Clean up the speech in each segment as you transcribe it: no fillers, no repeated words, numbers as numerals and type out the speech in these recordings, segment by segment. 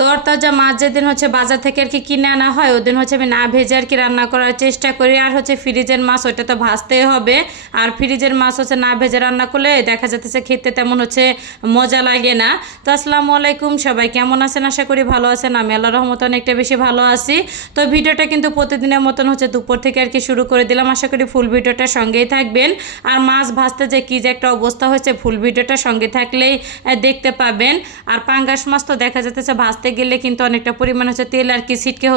তরতাজা মাছ যেদিন বাজার থেকে আর কি কিনে আনা হয় ওদিন আমি না ভেজে আর কি রান্না করার চেষ্টা করি। আর ফ্রিজের মাছ ওইটা তো ভাজতেই হবে। আর ফ্রিজের মাছ না ভেজে রান্না করলে দেখা যাচ্ছে খেতে তেমন মজা লাগে না। তো আসসালামু আলাইকুম, সবাই কেমন আছেন? আশা করি ভালো আছেন। আমি আল্লাহর রহমতে অনেকটা বেশি ভালো আছি। তো ভিডিওটা কিন্তু প্রতিদিনের মতন দুপুর থেকে আর কি শুরু করে দিলাম। আশা করি ফুল ভিডিওটার সঙ্গেই থাকবেন। আর মাছ ভাজতে যে কী যে একটা অবস্থা হয়েছে ফুল ভিডিওটার সঙ্গে থাকলেই দেখতে পাবেন। আর পাঙ্গাস মাছ তো দেখা যাচ্ছে ভাজতে গেলে কিন্তু অনেকটা পরিমাণ তেল আর কি ছিটকে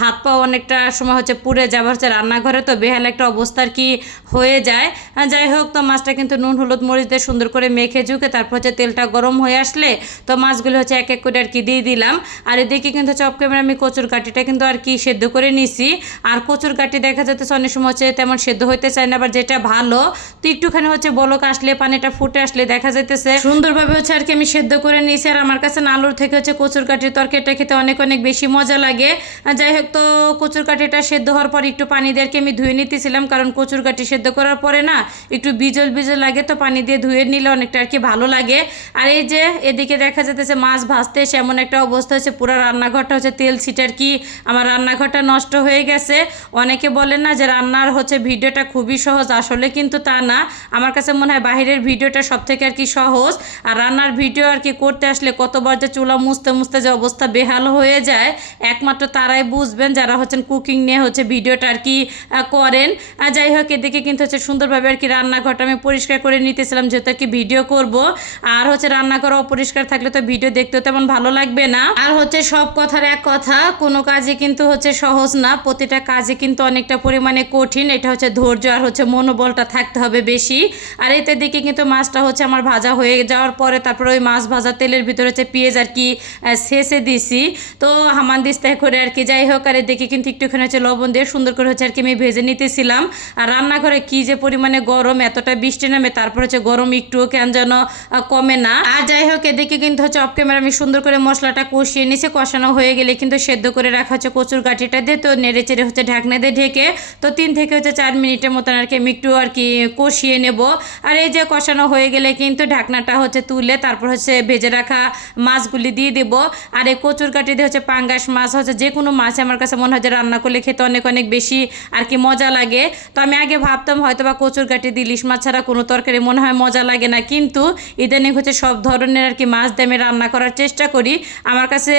হাত পা অনেকটা সময় পুড়ে যাবে। রান্নাঘরে তো বেহাল একটা অবস্থা আর কি হয়ে যায়। যাই হোক, তো মাছটা কিন্তু নুন হলুদ মরিচ দিয়ে সুন্দর করে মেখে ঝুঁকে তারপর তেলটা গরম হয়ে আসলে তো মাছগুলো এক এক করে আর কি দিয়ে দিলাম। আর এদিকে কিন্তু চপ ক্যামেরা আমি কচুর কাঠিটা কিন্তু আর কি সেদ্ধ করে নিছি। আর কচুর কাঠি দেখা যাচ্ছে অনেক সময় তেমন সেদ্ধ হইতে চায় না, আবার যেটা ভালো তো একটুখানি বলক আসলে পানিটা ফুটে আসলে দেখা যাইতেছে সুন্দরভাবে আর কি আমি সেদ্ধ করে নিয়েছি। আর আমার কাছে আলুর থেকে কচুর কাঠির তরকারিটা খেতে অনেক অনেক বেশি মজা লাগে। যাই হোক, তো কচুর কাঠিটা সেদ্ধ হওয়ার পর একটু পানি দিয়ে আর কি আমি ধুয়ে নিতেছিলাম, কারণ কচুর কাঠি সেদ্ধ করার পরে না একটু বিজল বিজল লাগে, তো পানি দিয়ে ধুয়ে নিলে অনেকটা আর কি ভালো লাগে। আর এই যে এদিকে দেখা যেতেছে মাছ ভাজতে এসে এমন একটা অবস্থা হচ্ছে পুরো রান্নাঘরটা তেল ছিটার কি আমার রান্নাঘরটা নষ্ট হয়ে গেছে। অনেকে বলেন না যে রান্নার ভিডিওটা খুবই সহজ, আসলে কিন্তু তা না। আমার কাছে মনে হয় বাহিরের ভিডিওটা সব থেকে আর কি সহজ। আর রান্নার ভিডিও আর কি করতে আসলে কতবার যে চুলা মুছতে মুছতে যে অবস্থা বেহাল হয়ে যায় একমাত্র তারাই বুঝবেন যারা কুকিং নিয়ে ভিডিওটা আর কি করেন। যাই হোক, এদিকে কিন্তু সুন্দরভাবে আর কি রান্নাঘরটা আমি পরিষ্কার করে নিতেছিলাম, যেহেতু আর কি ভিডিও করব। আর রান্নাঘর অপরিষ্কার থাকলে তো ভিডিও দেখতেও তেমন ভালো লাগবে না। আর সব কথার এক কথা, কোনো কাজই কিন্তু সহজ না, প্রতিটা কাজে কিন্তু অনেকটা পরিমাণে কঠিন। এটা ধৈর্য আর মনোবলটা থাকতে হবে বেশি। আর এতে দিকে কিন্তু মাছটা আমার ভাজা হয়ে যাওয়ার পরে তারপরে ওই মাছ ভাজা তেলের ভিতরে পেঁয়াজ আর কি শেষে দিছি, তো হামান দিস্তা করে আর কি। যাই হোক, আর এদিকে কিন্তু একটুখানি লবণ দিয়ে সুন্দর করে আর কি আমি ভেজে নিতেছিলাম। আর রান্নাঘরে কি যে পরিমাণে গরম, এতটা বৃষ্টি নামে তারপর গরম একটুও কেন যেন কমে না। আর যাই হোক, এদিকে কিন্তু অফ ক্যামেরা আমি সুন্দর করে মশলাটা কষিয়ে নিয়েছি। কষানো হয়ে গেলে কিন্তু সেদ্ধ করে রাখা কচুর কাঠিটা দিয়ে তো নেড়ে চেড়ে ঢাকনা দিয়ে ঢেকে তো 3 থেকে 4 মিনিটের মতন আর কি আমি একটু আর কি কষিয়ে নেব। আর এই যে কষানো হয়ে গেলে কিন্তু ঢাকনাটা তুলে তারপর ভেজে রাখা মাছগুলি দিয়ে দেব। আর এই কচুর কাঠি দিয়ে পাঙ্গাস মাছ যে কোনো মাছ আমার কাছে মনে হয় যে রান্না করলে খেতে অনেক অনেক বেশি আর কি মজা লাগে। তো আমি আগে ভাবতাম হয়তো বা কচুর কাঠি দিয়ে ইলিশ মাছ ছাড়া কোনো তরকারি মনে হয় মজা লাগে না, কিন্তু ইদানিং সব ধরনের আর কি মাছ দিয়ে আমি রান্না করার চেষ্টা করি। আমার কাছে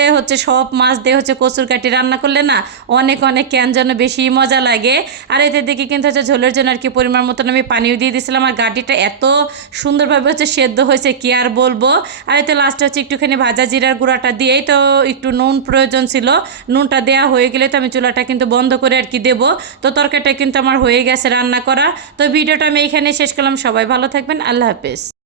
সব মাছ দিয়ে কচুর কাঠি রান্না করলে না অনেক অনেক কেন যেন বেশি মজা লাগে। আর এতে দেখি কিন্তু ঝোলের জন্য আর কি পরিমাণ মতন আমি পানিও দিয়ে দিয়েছিলাম। আর গাটিটা এত সুন্দরভাবে সেদ্ধ হয়েছে কি আর বলবো। আর এতে লাস্টে একটুখানি ভাজা জিরার গুঁড়াটা দিয়েই তো একটু নুন প্রয়োজন ছিল, নুনটা দেওয়া হয়ে গেলে তো আমি চুলাটা কিন্তু বন্ধ করে আর কি দেবো। তো তরকারিটা কিন্তু আমার হয়ে গেছে রান্না করা। তো ভিডিওটা আমি এইখানে শেষ করলাম। সবাই ভালো থাকবেন, আল্লাহ হাফেজ।